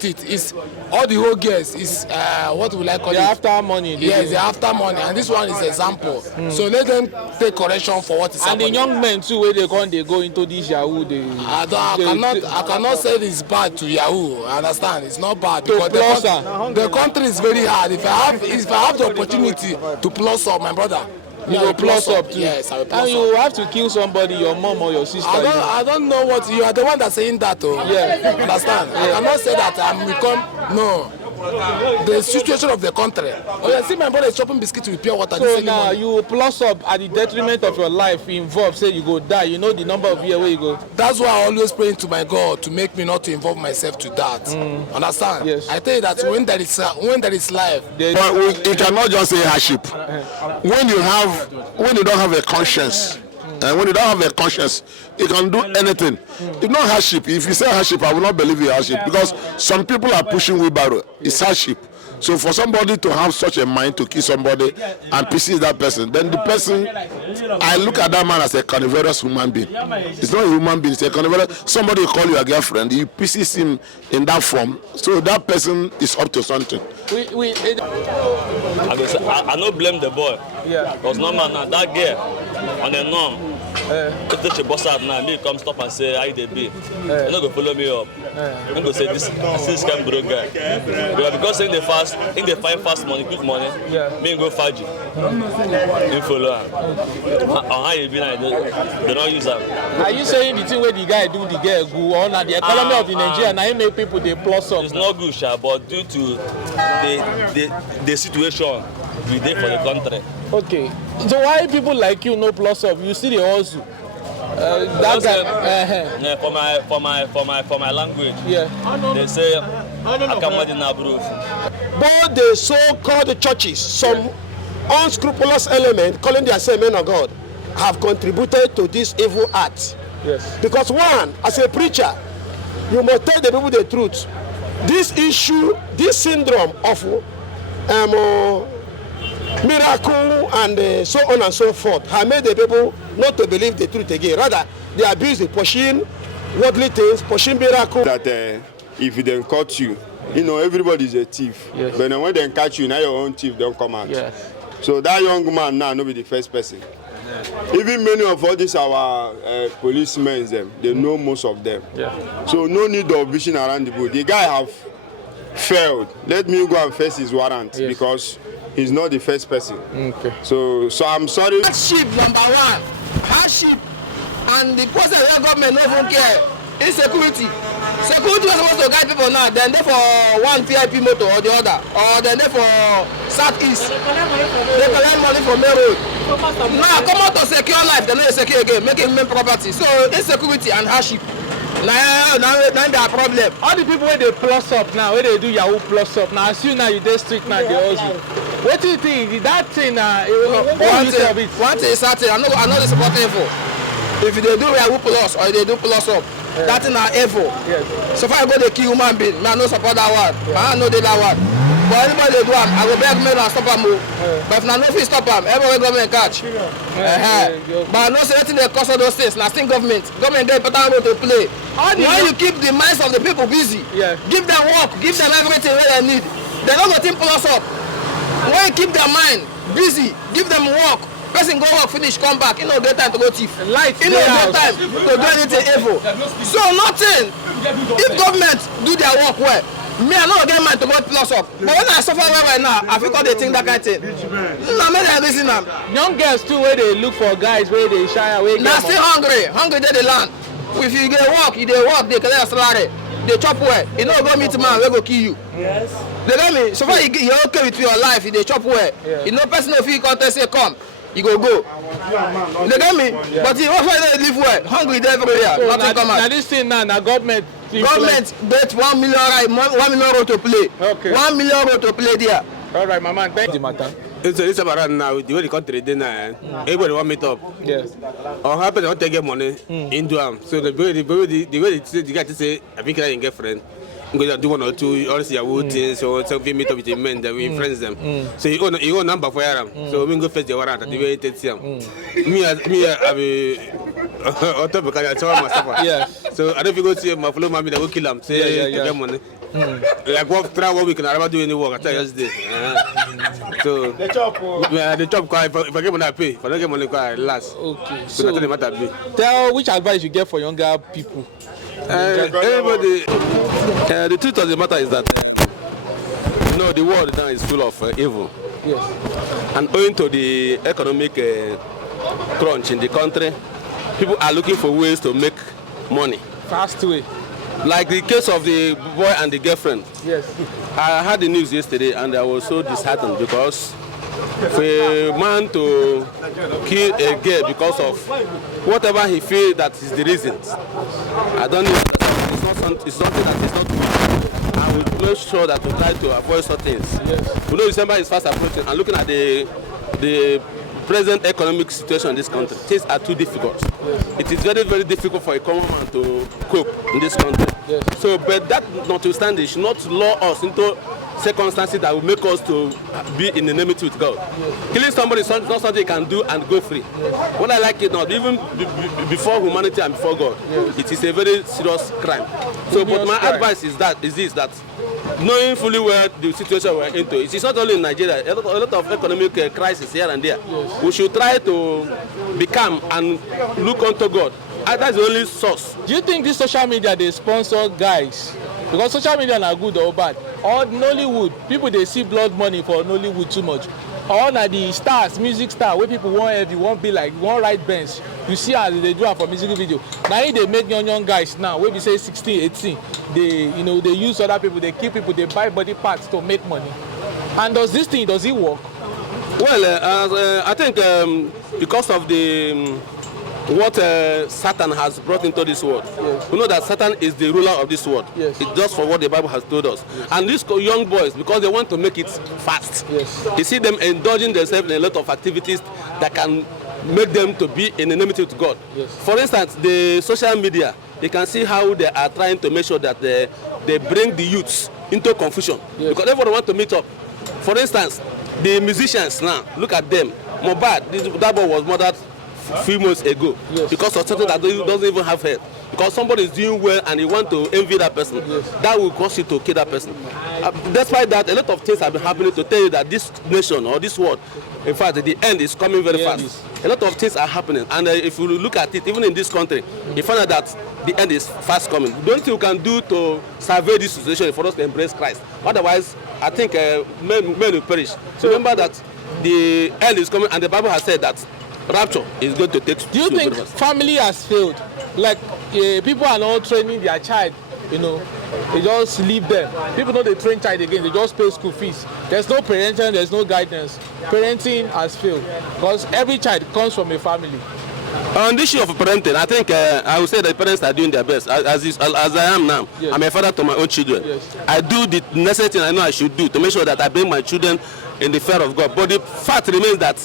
It is all the whole girls is what will I call it? After money. Yes, they're after money, and this one is example. So let them take correction for what is happening. And the young men too, where they go into this Yahoo. I cannot say it's bad to Yahoo. I understand it's not bad because the country is very hard. If I have the opportunity to plus up, my brother. You will plus up too. Yes, I will plus and you have to kill somebody, your mom or your sister. I don't know what you are the one that's saying that. Yeah. Understand? Yeah. I cannot say that I'm become no. The situation of the country. Oh, yeah, see my brother is chopping biscuits with pure water. So now you plus up at the detriment of your life involved. Say you go die. You know the number of years where you go. That's why I always pray to my God to make me not to involve myself to that. Understand? Yes. I tell you that when there is life. But you cannot just say hardship. When you don't have a conscience. And when you don't have a conscience, you can do anything. It's not hardship. If you say hardship, I will not believe you hardship because some people are pushing wheelbarrow. It's hardship. So for somebody to have such a mind to kill somebody and pieces that person, then the person, I look at that man as a carnivorous human being. It's not a human being, it's a carnivorous. Somebody call you a girlfriend, you pieces him in that form. So that person is up to something. I don't blame the boy. Yeah. Because no man, that girl on the norm. If she boss out now, me come stop and say, "How they be?" You're not gonna follow me up. I'm gonna say this can broke guy. Because in the find fast money, quick money. Me go faji. You follow her. On how you be now, they don't use her. Are you saying the thing where the guy do the girl go on and the economy of the Nigeria now make people they plus up? It's not good, Sha, but due to the situation we did for the country. Okay. So why people like you no plus up? You see the hustle. That guy. Yeah, for my language. Yeah. They say Akamadina bro. Both the so-called churches, some unscrupulous element calling themselves men of God, have contributed to this evil act. Yes. Because one, as a preacher, you must tell the people the truth. This issue, this syndrome of miracle and so on and so forth have made the people not to believe the truth again. Rather, they abuse the pushing worldly things, pushing miracle. That if they caught you, you know, everybody's a thief. Yes. But when they catch you, now your own thief don't come out. Yes. So that young man now no be the first person. Even many of all these our policemen, they know most of them. Yeah. So no need of vision around the bush. The guy have failed. Let me go and face his warrant because he's not the first person. Okay. So I'm sorry. Hardship number one. Hardship, and the person where government no even care. Insecurity. Security was supposed to guide people now. Then they for one VIP motor or the other, or then they for southeast. They collect money from main road. Now come out to secure life. They not secure again, making main property. So insecurity and hardship. Now they are problem. All the people where they plus up now, where they do Yahoo plus up now, as you now you dey street now they also. What do you think? That thing one thing is certain. I know the supporting info. If they do Yahoo plus or they do plus up, that thing are evil. Yes. So far I go they kill human being, I no support that one. I know they that one. But anybody they do am, I go beg me and stop am. But if na no fit stop am, everywhere government catch. But I know say wetin dey cause all those things. Na still government get important role to play. When you keep the minds of the people busy, give them work, give them everything wey they need, they no go think plus up. When you keep their mind busy, give them work. Person go work, finish, come back. You know, get time to go thief. You know, get time to do anything evil. So nothing. If government do their work well, me I no get mind to go plus up. But when I suffer right now, I feel they think that kind of thing. No, make them listen now. Young girls too, where they look for guys, where they shy away. Now still hungry they the land. If you get work, they collect a salary. They chop well. You know, go meet man, we go kill you. Yes. They get me. So far you're okay with your life. If they chop well, you know, person of you contest say come. You go. They get me? Yeah. But you also live well. Hungry there everywhere. So nothing come out. Now this thing now government bet 1 million right, 1 million road to play. Okay. 1 million road to play there. All right, my man. Thank you, matter. It's about now the way the country did now. Everybody want meet up. Yes. Or happen to take money into them. So the way the guy to say I think I can get friend. I'm going to do one or two, honestly, I would so we meet up with the men that we influence them. So you own number for them. So we go face the warrant and the way it takes them. Me, I on top because I saw myself. Yeah. So I don't go see my fellow mommy that will kill him. Say to get money. Like try 1 week and I never do any work. I tell you yesterday. So the chop. If I get money, I pay. If I don't get money, I last. Okay. So that's the matter. Tell which advice you get for younger people. Everybody. The truth of the matter is that the world now is full of evil. Yes. And owing to the economic crunch in the country, people are looking for ways to make money. Fast way. Like the case of the boy and the girlfriend. Yes. I heard the news yesterday and I was so disheartened because for a man to kill a girl because of whatever he feels that is the reasons, I don't know. It's something that is not good. And we make sure that we try to avoid such things. Yes. We know December is fast approaching, and looking at the present economic situation in this country, things are too difficult. Yes. It is very, very difficult for a common man to cope in this country. Yes. So, but that notwithstanding, should not lure us into circumstances that will make us to be in enmity with God. Yes. Killing somebody is not something you can do and go free. Yes. What I like it not, even before humanity and before God, yes, it is a very serious crime. So, but my advice is that knowing fully well the situation we're into, it is not only in Nigeria, a lot of economic crisis here and there. Yes. We should try to be calm and look unto God. That's the only source. Do you think this social media they sponsor guys? Because social media are good or bad. Or Nollywood, people they see blood money for Nollywood too much. Or na the stars, music star, where people want heavy, want be like, want ride bench. You see how they do it for music video. Now they make young guys now, where we say 16, 18, they use other people, they kill people, they buy body parts to make money. And does it work? Well, I think because of what Satan has brought into this world. Yes. We know that Satan is the ruler of this world. Yes. It's just for what the Bible has told us. Yes. And these young boys, because they want to make it fast, yes, you see them indulging themselves in a lot of activities that can make them to be in enmity with God. Yes. For instance, the social media, you can see how they are trying to make sure that they bring the youths into confusion. Yes. Because everyone wants to meet up. For instance, the musicians now, look at them. Mohbad, that boy was murdered a few months ago. Yes. Because of something that doesn't even have head. Because somebody is doing well and you want to envy that person, yes, that will cause you to kill that person. Despite that, a lot of things have been happening to tell you that this nation or this world, in fact, the end is coming very fast. A lot of things are happening, and if you look at it, even in this country, you find out that the end is fast coming. The only thing we can do to survey this situation is for us to embrace Christ. Otherwise, I think men will perish. So remember that the end is coming, and the Bible has said that rapture is going to take. Do you think family has failed? Like people are not training their child, they just leave them. People know they train child again, they just pay school fees. There's no parenting, there's no guidance. Parenting has failed because every child comes from a family. On the issue of parenting, I think I would say that parents are doing their best. As I am now, yes, I'm a father to my own children. Yes. I do the necessary thing I know I should do to make sure that I bring my children in the fear of God. But the fact remains that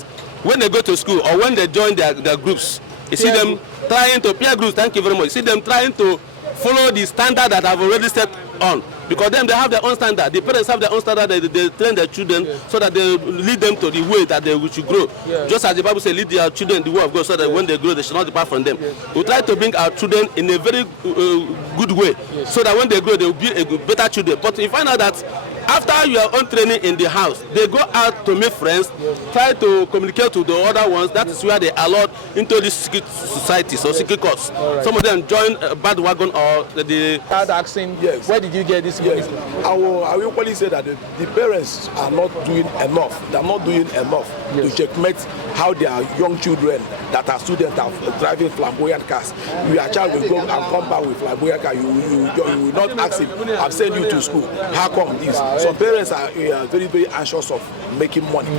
when they go to school or when they join their groups, you see them trying to, peer groups, thank you very much, you see them trying to follow the standard that I've already set on. Because then they have their own standard. The parents have their own standard. They train their children, yes, so that they lead them to the way that they should grow. Yes. Just as the Bible says, lead their children in the way of God, so that, yes, when they grow, they should not depart from them. Yes. We try to bring our children in a very good way, yes, so that when they grow, they will be a better children. But you find out that after your own training in the house, they go out to make friends, yes, try to communicate with the other ones. That is where they are allowed into these secret societies or, yes, secret courts. Right. Some of them join a bad wagon or the child asking, yes, where did you get this money? Yes. I will equally say that the parents are not doing enough. They are not doing enough, yes, to checkmate how their young children that are students are driving flamboyant cars. Your child will go and come back with flamboyant car. You will not ask him, I've sent you to school. How come this? Some parents are very, very anxious of making money.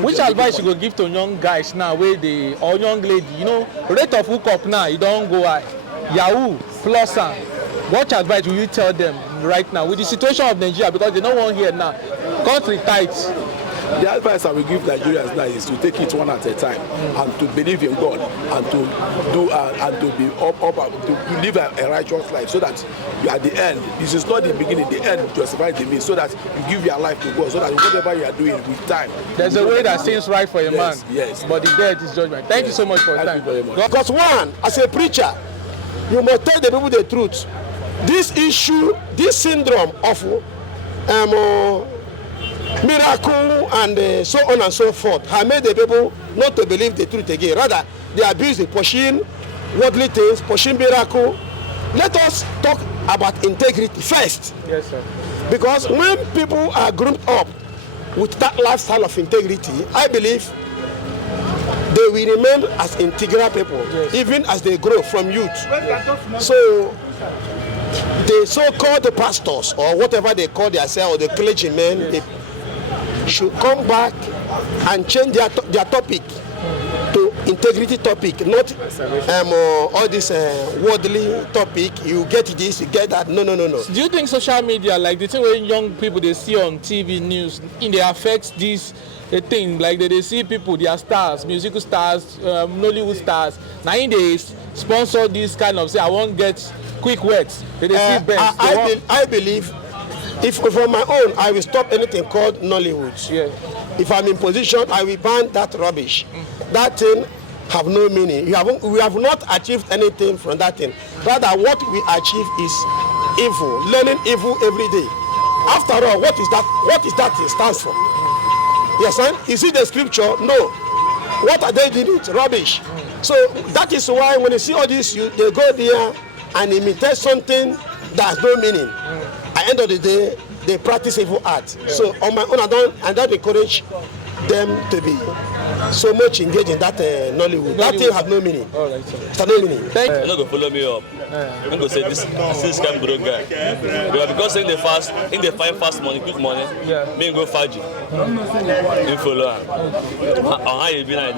Which advice you go give to young guys now, or young lady? Rate of hookup now, you don't go high. Yahoo, plus what advice will you tell them right now with the situation of Nigeria? Because they don't want here now. Country tight. The advice I will give Nigerians now is to take it one at a time and to believe in God and to do and to be to live a righteous life, so that you, at the end, this is not the beginning, the end justifies the means, so that you give your life to God, so that whatever you are doing with time. There's a way that seems right for a man. Yes. But the death is judgment. Thank you so much for your time. Thank you very much. Because one, as a preacher, you must tell the people the truth. This issue, this syndrome of miracle and so on and so forth have made the people not to believe the truth again. Rather, they are busy pushing worldly things, pushing miracle. Let us talk about integrity first. Yes, sir. Because when people are groomed up with that lifestyle of integrity, I believe they will remain as integral people, even as they grow from youth. So the so-called pastors, or whatever they call themselves, or the clergymen, they should come back and change their topic to integrity topic, not all this worldly topic. You get this, you get that. No. Do you think social media, like the thing where young people they see on TV news, they affect this thing? Like they see people, they are stars, musical stars, Nollywood stars. Now they sponsor this kind of, say, I won't get quick words. They see best. I believe, if from my own, I will stop anything called Nollywood. Yeah. If I'm in position, I will ban that rubbish. That thing have no meaning. We have not achieved anything from that thing. Rather, what we achieve is evil, learning evil every day. After all, what is that? What is that thing stands for? Yes, sir? Is it the scripture? No. What are they doing? Rubbish. So that is why when you see all this, they go there and imitate something that has no meaning. At the end of the day, they practice evil art. Yeah. So on my own, I don't encourage them to be so much engaged in that Nollywood. That thing have no meaning. All right, sir. It's no meaning. You're not gonna follow me up. I'm gonna say this kind of broke guy. Because in the find fast money, quick money, me go faji. You follow him. On how you be now,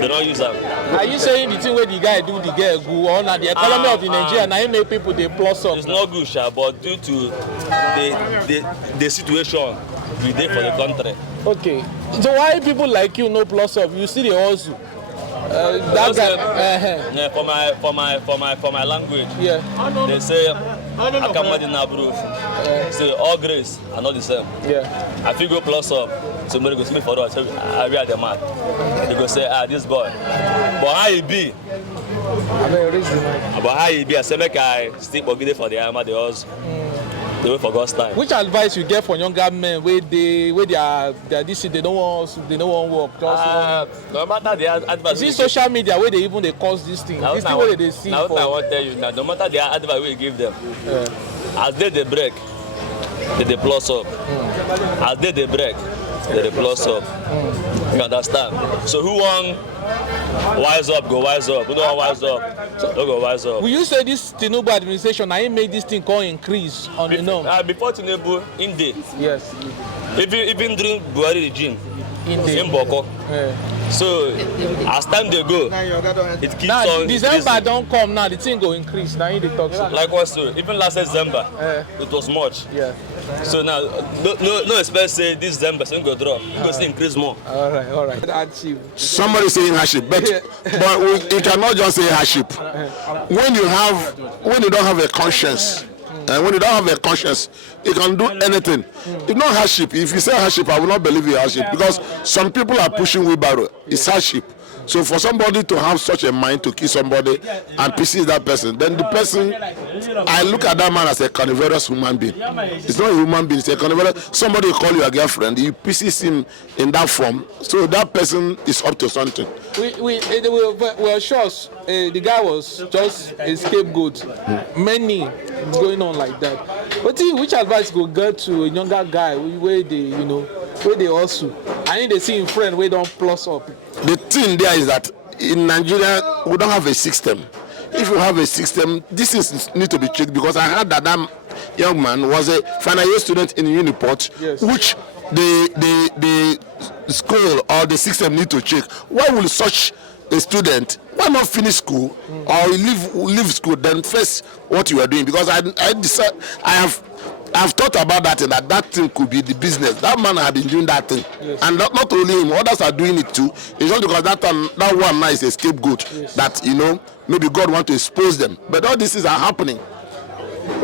they don't use them. Are you saying the thing where the guy do the girl go on and the economy of the Nigeria now make people they plus up? It's not good, sha, but due to the situation we did for the country. Okay. So why people like you no plus up? You see the hustle. That guy. Yeah, for my language. Yeah. They say say all grace are not the same. Yeah. I feel go plus up. Somebody go see me for us. I read the man. They go say, this boy. But how he be? But how he be? I say make I still forgive for the armor the hustle. They wait for God's time. Which advice you get for younger men where they are this they don't want work? No matter the advice. See social media where they cause this thing. This thing where they see. Now what I want to tell you now, no matter the advice we give them, as they break, they plus up. As they break, they plus up. You understand? So who want wise up, go wise up. Who don't wise up, don't go wise up. Will you say this Tinubu administration, I made this thing call increase on the norm? Before Tinubu, in day. Yes. Even during Buhari regime, in Boko. So as time they go, it keeps now, on December increasing. Don't come now, the thing go increase. Now you talk. Like what so? Even last December, it was much. Yeah. So now, no expect say this December so go drop. It go still increase more. All right. Somebody saying hardship, but you cannot just say hardship. When you don't have a conscience, and when you don't have a conscience, you can do anything. It's not hardship. If you say hardship, I will not believe you hardship, because some people are pushing wheelbarrow. It's hardship. So for somebody to have such a mind to kill somebody and pieces that person, then the person, I look at that man as a carnivorous human being. It's not a human being, it's a carnivorous. Somebody will call you a girlfriend, you pieces him in that form. So that person is up to something. Well, sure, the guy was just a scapegoat. Many going on like that. But which advice go get to a younger guy where they hustle? I need to see him friend where don't plus up. The thing there is that in Nigeria we don't have a system. If you have a system, this is need to be checked, because I heard that young man was a final year student in Uniport, yes, which the school or the system need to check. Why will such a student, why not finish school or leave school, then face what you are doing? Because I have thought thought about that and that thing could be the business. That man had been doing that thing. Yes. And not only him, others are doing it too. It's not because that one now is a scapegoat. Yes. That, you know, maybe God want to expose them. But all these things are happening.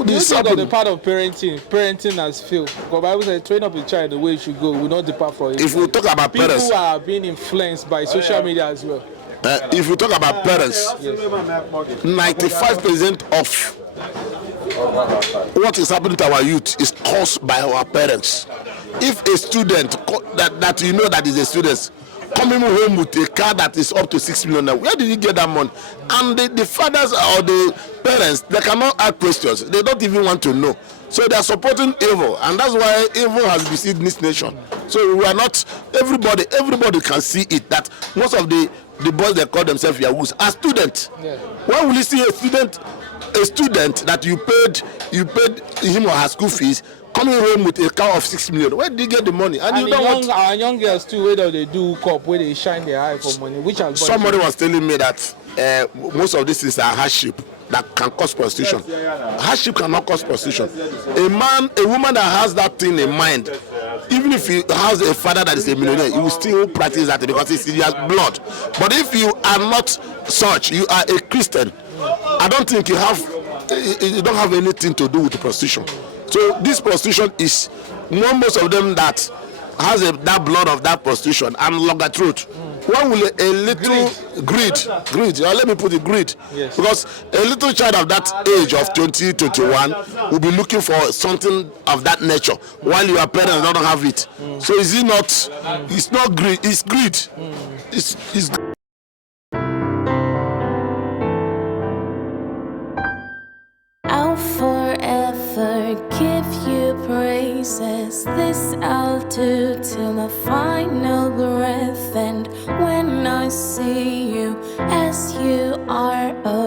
This is the part of parenting has failed. Because Bible says, train up a child the way it should go, will not depart from it. If we talk about parents, people are being influenced by social media as well. If we talk about parents, yes. 95% of what is happening to our youth is caused by our parents. If a student that you know that is a student coming home with a car that is up to 6 million, where did he get that money? And the fathers or the parents, they cannot ask questions. They don't even want to know. So they are supporting evil, and that's why evil has besieged this nation. So we are not, everybody can see it, that most of the boys that call themselves Yahoos are students. Yeah. When will you see a student that you paid him or her school fees coming home with a car of 6 million? Where did you get the money? And you don't want our young girls too, where they do cop, where they shine their eye for money. Which somebody was telling me that most of these things are hardship that can cause prostitution. Hardship cannot cause prostitution. A woman that has that thing in mind, even if he has a father that is a millionaire, he will still practice that because it's in his blood. But if you are not such, you are a Christian, I don't think you don't have anything to do with prostitution. So this prostitution is most of them that has that blood of that prostitution and longer truth. When will a little greed, or let me put it greed, yes. Because a little child of that age of 20, 21 will be looking for something of that nature while your parents don't have it. So is it not, it's not greed, it's greed. It's I'll forever give you praises. This I'll do till my final breath. And when I see you as you are, oh